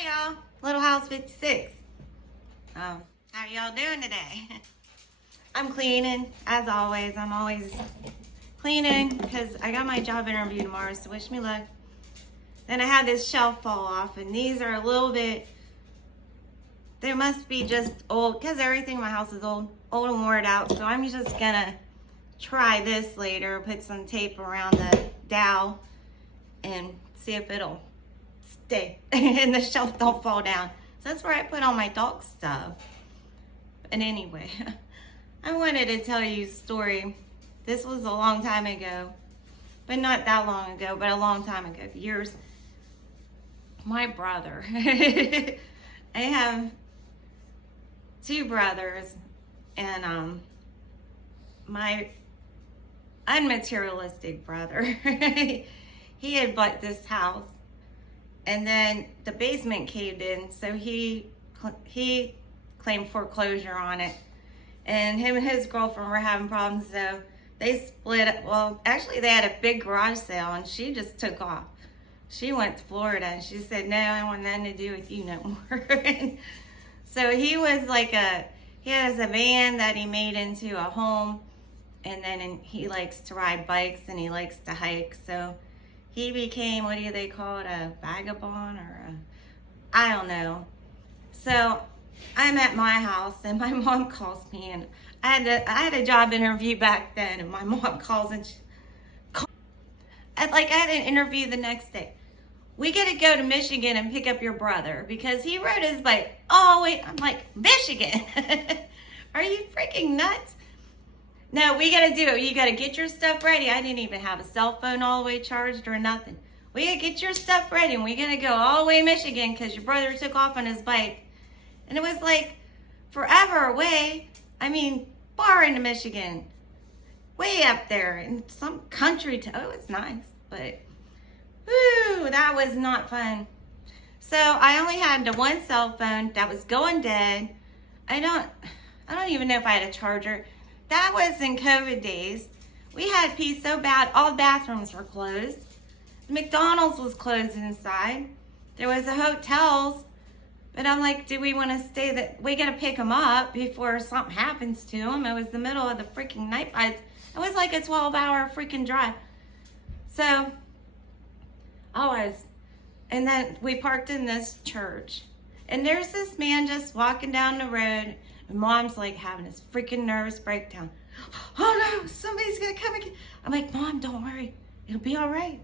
Hi y'all, Little House 56. How y'all doing today? I'm cleaning, as always. I'm always cleaning because I got my job interview tomorrow, so wish me luck. Then I had this shelf fall off, and these are a little bit, they must be just old, because everything in my house is old and worn out, so I'm just gonna try this later, put some tape around the dowel, and see if it'll stay and the shelf don't fall down. So that's where I put all my dog stuff. And anyway, I wanted to tell you a story. This was a long time ago, but not that long ago, but a long time ago, years. My brother, I have two brothers, and my unmaterialistic brother, he had bought this house, and then the basement caved in, so he claimed foreclosure on it. And him and his girlfriend were having problems, so they split up. Well, actually, they had a big garage sale, and she just took off. She went to Florida, and she said, "No, I want nothing to do with you no more." And so he was like he has a van that he made into a home, and then he likes to ride bikes, and he likes to hike, so he became, what do they call it, a vagabond, or I don't know. So I'm at my house, and my mom calls me, and I had a job interview back then, and my mom calls, and I had an interview the next day. We got to go to Michigan and pick up your brother because he rode his bike. Oh, wait, I'm like, Michigan? Are you freaking nuts? No, we got to do it. You got to get your stuff ready. I didn't even have a cell phone all the way charged or nothing. We got to get your stuff ready, and we're going to go all the way to Michigan because your brother took off on his bike. And it was like forever away. I mean, far into Michigan. Way up there in some country. Oh, it's nice. But, whew, that was not fun. So I only had the one cell phone that was going dead. I don't even know if I had a charger. That was in COVID days. We had peace so bad, all the bathrooms were closed. McDonald's was closed inside. There was a hotels. But I'm like, do we want to stay that? We got to pick them up before something happens to them. It was the middle of the freaking night. It was like a 12-hour freaking drive. So, and then we parked in this church. And there's this man just walking down the road. And Mom's like having this freaking nervous breakdown. Oh no, somebody's going to come again. I'm like, Mom, don't worry. It'll be all right.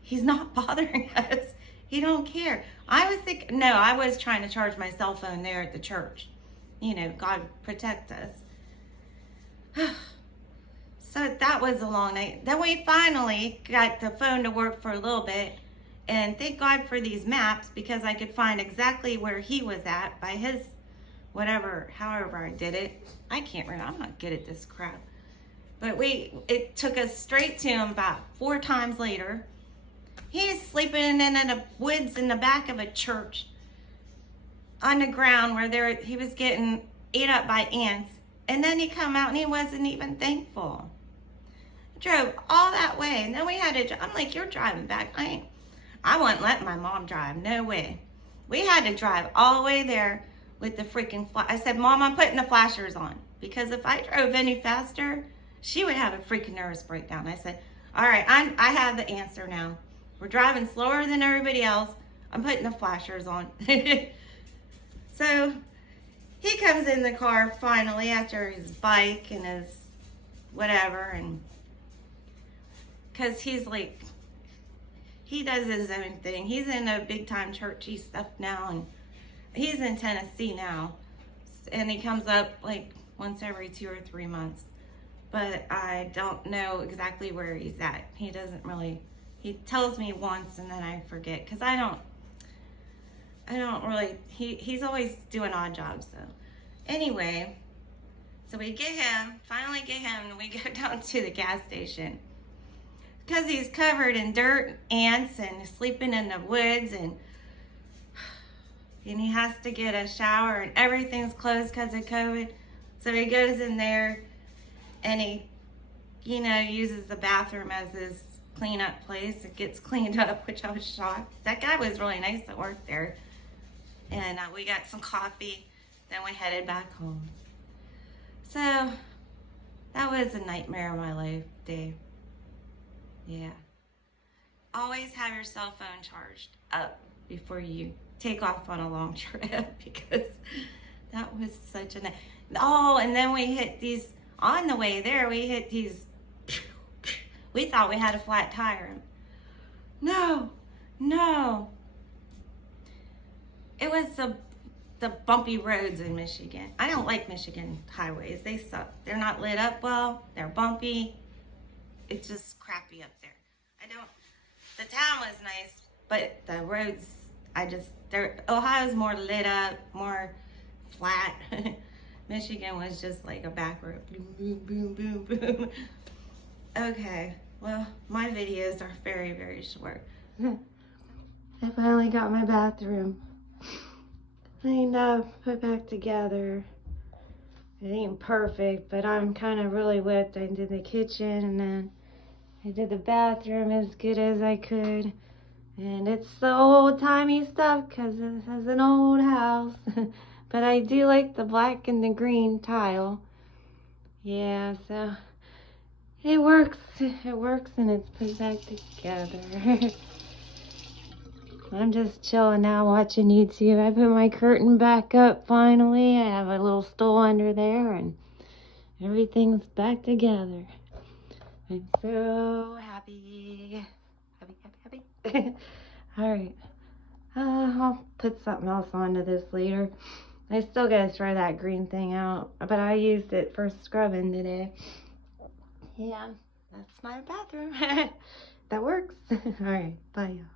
He's not bothering us. He don't care. I was trying to charge my cell phone there at the church. You know, God protect us. So that was a long night. Then we finally got the phone to work for a little bit. And thank God for these maps because I could find exactly where he was at by his however I did it. I can't remember. I'm not good at this crap. But it took us straight to him about 4 times later. He's sleeping in the woods in the back of a church on the ground where he was getting ate up by ants. And then he come out and he wasn't even thankful. Drove all that way. And then I'm like, you're driving back. I wouldn't let my mom drive. No way. We had to drive all the way there with the freaking I said, Mom, I'm putting the flashers on. Because if I drove any faster, she would have a freaking nervous breakdown. I said, all right, I have the answer now. We're driving slower than everybody else. I'm putting the flashers on. So he comes in the car finally after his bike and his whatever. And because he's like, he does his own thing. He's in a big time churchy stuff now. And he's in Tennessee now. And he comes up like once every 2 or 3 months. But I don't know exactly where he's at. He doesn't really... He tells me once and then I forget because I don't really, he's always doing odd jobs. So anyway, so we finally get him, and we go down to the gas station because he's covered in dirt, ants, and sleeping in the woods, and he has to get a shower, and everything's closed because of COVID. So he goes in there and he, uses the bathroom as his cleanup place. It gets cleaned up, which I was shocked. That guy was really nice that worked there. And we got some coffee. Then we headed back home. So that was a nightmare of my life, Dave. Yeah. Always have your cell phone charged up before you take off on a long trip, because that was such a... Oh, and then we hit these, on the way there, we hit these, we thought we had a flat tire. No, no. It was the bumpy roads in Michigan. I don't like Michigan highways. They suck. They're not lit up well. They're bumpy. It's just crappy up there. The town was nice, but the roads, Ohio's more lit up, more flat. Michigan was just like a back road. Boom, boom, boom, boom, boom. Okay, well, my videos are very, very short. I finally got my bathroom cleaned up, put back together. It ain't perfect, but I'm kind of really whipped. I did the kitchen, and then I did the bathroom as good as I could. And it's the old-timey stuff because it has an old house. But I do like the black and the green tile. Yeah, so it works. It works, and it's put back together. I'm just chilling now, watching YouTube. I put my curtain back up finally. I have a little stool under there, and everything's back together. I'm so happy. Happy. All right. I'll put something else onto this later. I still gotta throw that green thing out, but I used it for scrubbing today. Yeah, that's my bathroom. That works. All right, bye, y'all.